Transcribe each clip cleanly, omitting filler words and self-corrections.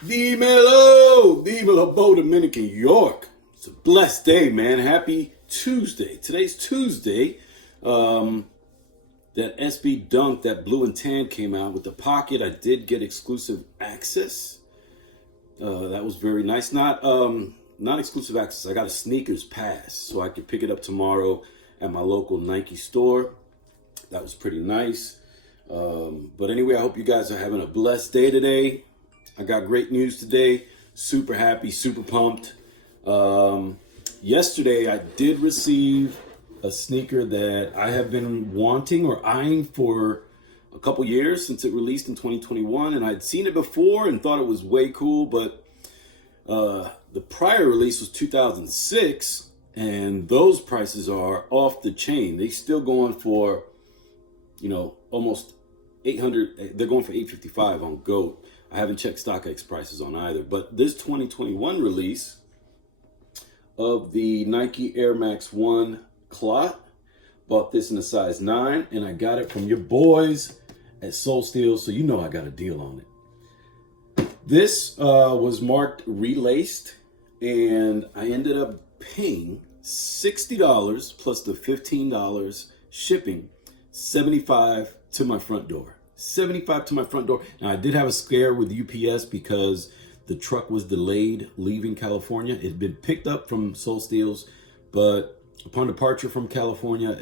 The Bo Dominican York. It's a blessed day, man. Happy Tuesday. Today's Tuesday. That SB Dunk, that blue and tan came out with the pocket. I did get exclusive access. That was very nice. Not exclusive access. I got a sneakers pass, so I could pick it up tomorrow at my local Nike store. That was pretty nice. But anyway, I hope you guys are having a blessed day today. I got great news today. Super happy, super pumped. Yesterday, I did receive a sneaker that I have been wanting or eyeing for a couple years since it released in 2021. And I'd seen it before and thought it was way cool. But the prior release was 2006. And those prices are off the chain. They still going for, almost 800. They're going for 855 on GOAT. I haven't checked StockX prices on either, but this 2021 release of the Nike Air Max 1 Clot, bought this in a size 9, and I got it from your boys at SoleSteals, so you know I got a deal on it. This was marked relaced, and I ended up paying $60 plus the $15 shipping, $75 to my front door. $75 to my front door. Now, I did have a scare with UPS because the truck was delayed leaving California. It had been picked up from SoleSteals, but upon departure from California,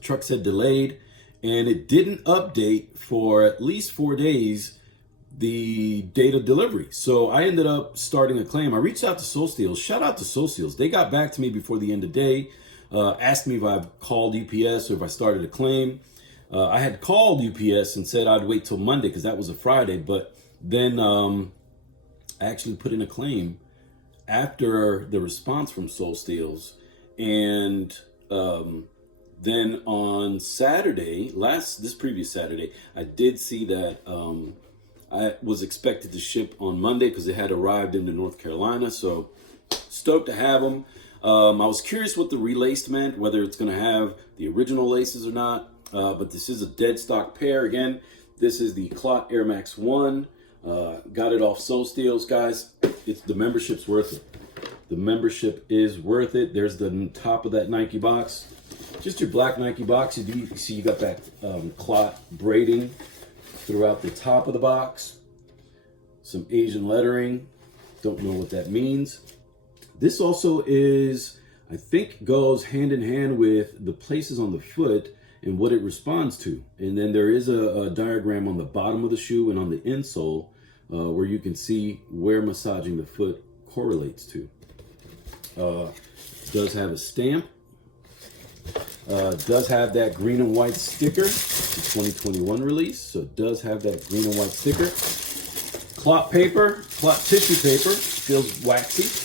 truck said delayed, and it didn't update for at least 4 days the date of delivery. So I ended up starting a claim. I reached out to SoleSteals. Shout out to SoleSteals. They got back to me before the end of the day, asked me if I've called UPS or if I started a claim. I had called UPS and said I'd wait till Monday because that was a Friday, but then I actually put in a claim after the response from SoleSteals. And then on Saturday, this previous Saturday, I did see that I was expected to ship on Monday because it had arrived into North Carolina. So stoked to have them. I was curious what the relaced meant, whether it's going to have the original laces or not. But this is a dead stock pair. Again, this is the Clot Air Max 1. Got it off SoleSteals, guys. The membership's worth it. The membership is worth it. There's the top of that Nike box. Just your black Nike box. You see you got that Clot braiding throughout the top of the box. Some Asian lettering. Don't know what that means. This also is, I think, goes hand in hand with the places on the foot and what it responds to. And then there is a diagram on the bottom of the shoe and on the insole where you can see where massaging the foot correlates to. Does have a stamp. Does have that green and white sticker. It's a 2021 release, so it does have that green and white sticker. Clot paper, Clot tissue paper, feels waxy.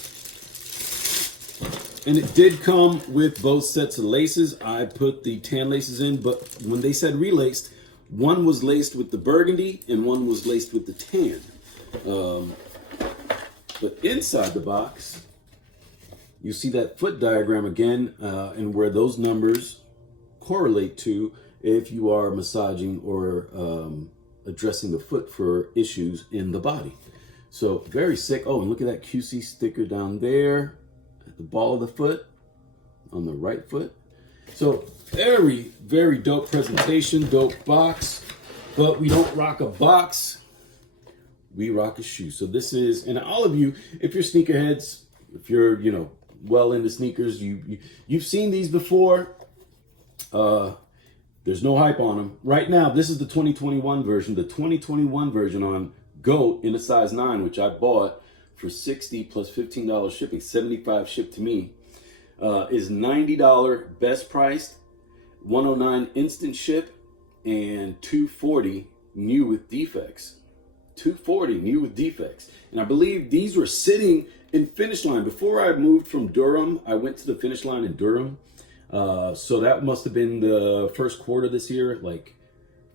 And it did come with both sets of laces. I put the tan laces in, but when they said relaced, one was laced with the burgundy and one was laced with the tan. But inside the box, you see that foot diagram again, and where those numbers correlate to if you are massaging or addressing the foot for issues in the body. So very sick. Oh, and look at that QC sticker down there. The ball of the foot on the right foot. So very, very dope presentation, dope box, but we don't rock a box, we rock a shoe. So this is, and all of you, if you're sneakerheads, if you're, well into sneakers, you've seen these before. There's no hype on them. Right now, this is the 2021 version, on GOAT in a size 9, which I bought for $60 plus $15 shipping, $75 shipped to me, is $90 best priced, $109 instant ship, and $240 new with defects. $240 new with defects. And I believe these were sitting in Finish Line. Before I moved from Durham, I went to the Finish Line in Durham. So that must have been the first quarter this year, like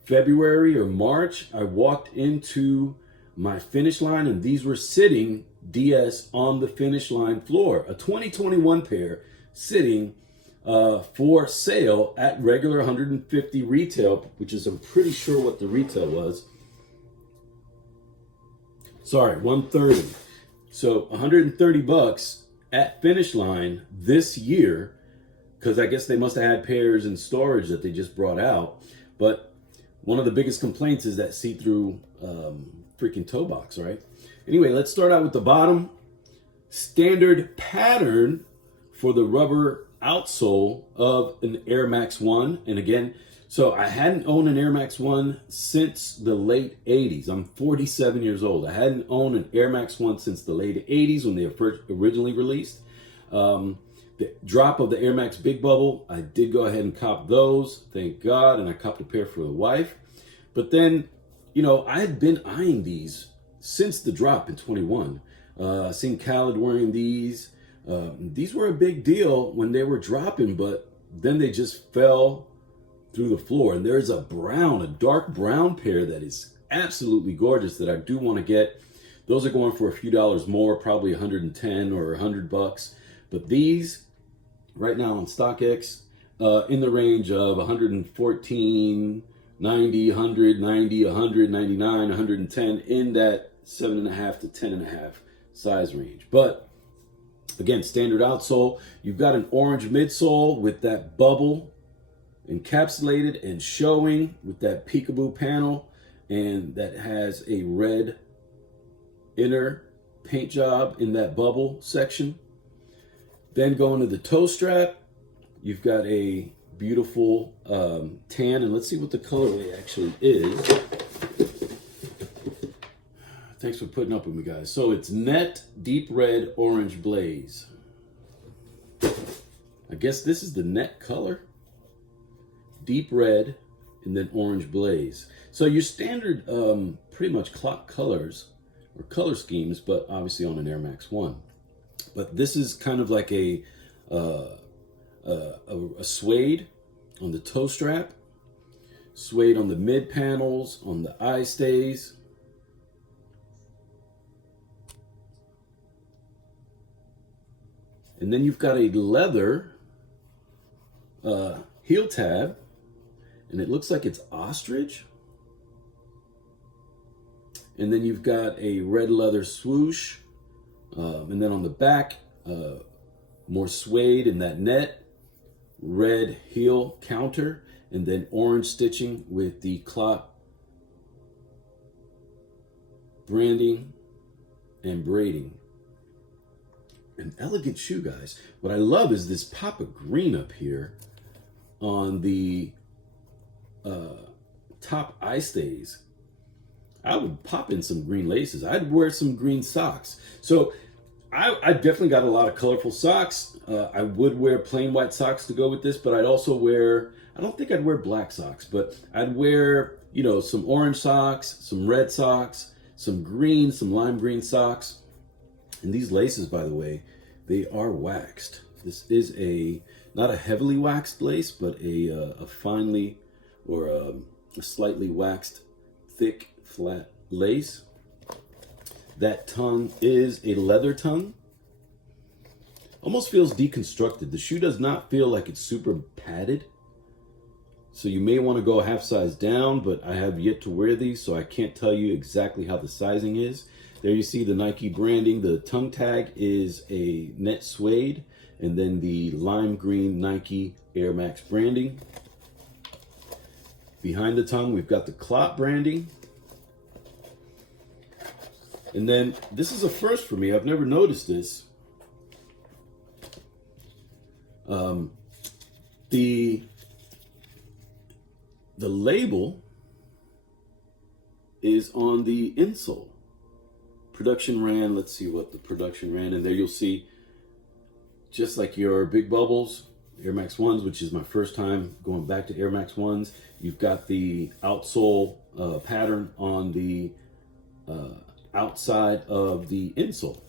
February or March. I walked into my Finish Line and these were sitting DS on the Finish Line floor. A 2021 pair sitting for sale at regular 150 retail, which is I'm pretty sure what the retail was. Sorry, 130. So 130 bucks at Finish Line this year, because I guess they must have had pairs in storage that they just brought out. But one of the biggest complaints is that see-through freaking toe box, right? Anyway, let's start out with the bottom. Standard pattern for the rubber outsole of an Air Max 1. And again, so I hadn't owned an Air Max 1 since the late 80s. I'm 47 years old. I hadn't owned an Air Max 1 since the late 80s when they were first originally released. The drop of the Air Max Big Bubble, I did go ahead and cop those, thank God, and I copped a pair for the wife. But then, you know, I had been eyeing these since the drop in 21. Seen Khaled wearing these. These were a big deal when they were dropping, but then they just fell through the floor. And there's a dark brown pair that is absolutely gorgeous that I do want to get. Those are going for a few dollars more, probably 110 or 100 bucks. But these, right now on StockX, in the range of 114, 90, 100, 90, 199, 110, in that 7.5 to 10.5 size range. But again, standard outsole. You've got an orange midsole with that bubble encapsulated and showing with that peekaboo panel, and that has a red inner paint job in that bubble section. Then going to the toe strap, you've got a beautiful tan, and let's see what the colorway actually is. Thanks for putting up with me, guys. So it's Net Deep Red Orange Blaze. I guess this is the net color. Deep red and then orange blaze. So your standard pretty much Clot colors or color schemes, but obviously on an Air Max 1. But this is kind of like a suede on the toe strap, suede on the mid panels, on the eye stays. And then you've got a leather heel tab, and it looks like it's ostrich. And then you've got a red leather swoosh. And then on the back, more suede in that net, red heel counter, and then orange stitching with the Clot branding and braiding. An elegant shoe, guys. What I love is this pop of green up here on the top eye stays. I would pop in some green laces. I'd wear some green socks. So I definitely got a lot of colorful socks. I would wear plain white socks to go with this, but I'd also wear, I don't think I'd wear black socks, but I'd wear, you know, some orange socks, some red socks, some green, some lime green socks. And these laces, by the way, they are waxed. This is not a heavily waxed lace, but a finely or a slightly waxed, thick, flat lace. That tongue is a leather tongue. Almost feels deconstructed. The shoe does not feel like it's super padded. So you may want to go a half size down, but I have yet to wear these, so I can't tell you exactly how the sizing is. There you see the Nike branding. The tongue tag is a net suede, and then the lime green Nike Air Max branding. Behind the tongue, we've got the Clot branding. And then this is a first for me. I've never noticed this. The label is on the insole. Production ran, let's see what the production ran, and there you'll see, just like your big bubbles, Air Max 1s, which is my first time going back to Air Max 1s, you've got the outsole pattern on the outside of the insole.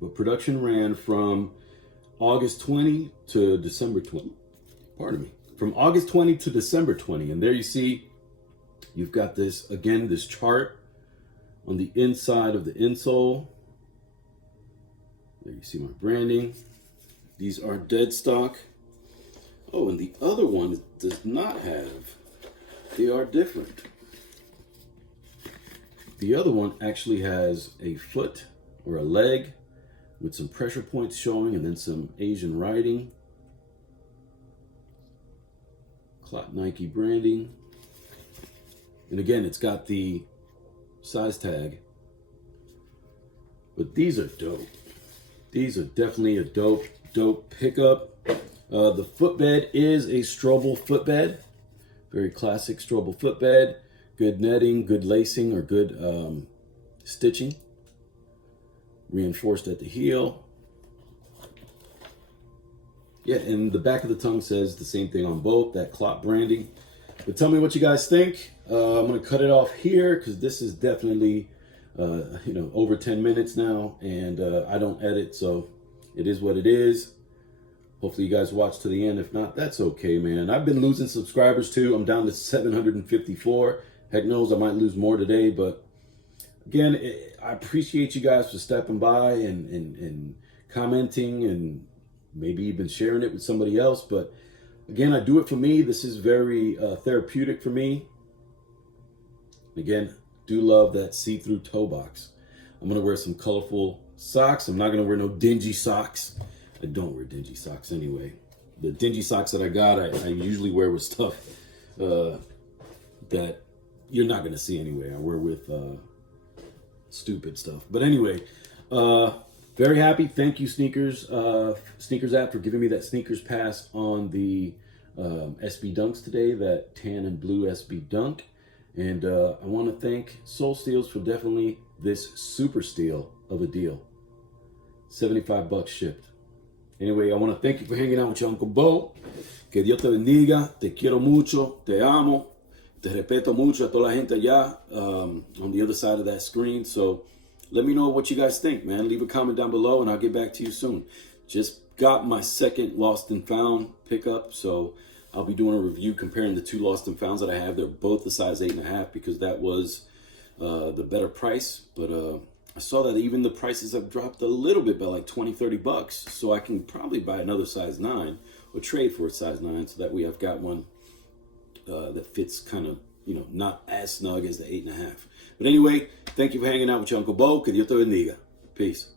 But production ran from August 20 to December 20. Pardon me. From August 20 to December 20. And there you see, you've got this, again, this chart on the inside of the insole. There you see my branding. These are dead stock. Oh, and the other one does not have. They are different. The other one actually has a foot or a leg with some pressure points showing and then some Asian writing. Clot Nike branding. And again, it's got the size tag. But these are dope. These are definitely a dope pickup. The footbed is a Strobel footbed. Very classic Strobel footbed. Good netting, good lacing, or good stitching. Reinforced at the heel. Yeah, and the back of the tongue says the same thing on both, that Clot branding. But tell me what you guys think. I'm going to cut it off here because this is definitely, over 10 minutes now, and I don't edit, so it is what it is. Hopefully you guys watch to the end. If not, that's okay, man. I've been losing subscribers too. I'm down to 754. Heck knows I might lose more today, but again, I appreciate you guys for stepping by and commenting and maybe even sharing it with somebody else. But again, I do it for me. This is very therapeutic for me. Again, do love that see-through toe box. I'm going to wear some colorful socks. I'm not going to wear no dingy socks. I don't wear dingy socks anyway. The dingy socks that I got, I usually wear with stuff that you're not going to see anyway. I wear with stupid stuff. But anyway, very happy. Thank you, Sneakers app, for giving me that Sneakers pass on the SB Dunks today, that tan and blue SB Dunk. And I want to thank SoleSteals for definitely this super steal of a deal. $75 shipped. Anyway, I want to thank you for hanging out with your Uncle Bo. Que Dios te bendiga. Te quiero mucho. Te amo. Te respeto mucho a toda la gente allá on the other side of that screen. So let me know what you guys think, man. Leave a comment down below and I'll get back to you soon. Just got my second Lost and Found pickup, so I'll be doing a review comparing the two Lost and Founds that I have. They're both the size 8.5 because that was the better price. But I saw that even the prices have dropped a little bit by like 20-30 bucks. So I can probably buy another size 9 or trade for a size 9 so that way I've got one that fits kind of, not as snug as the 8.5. But anyway, thank you for hanging out with your Uncle Bo. Que Dios te bendiga. Peace.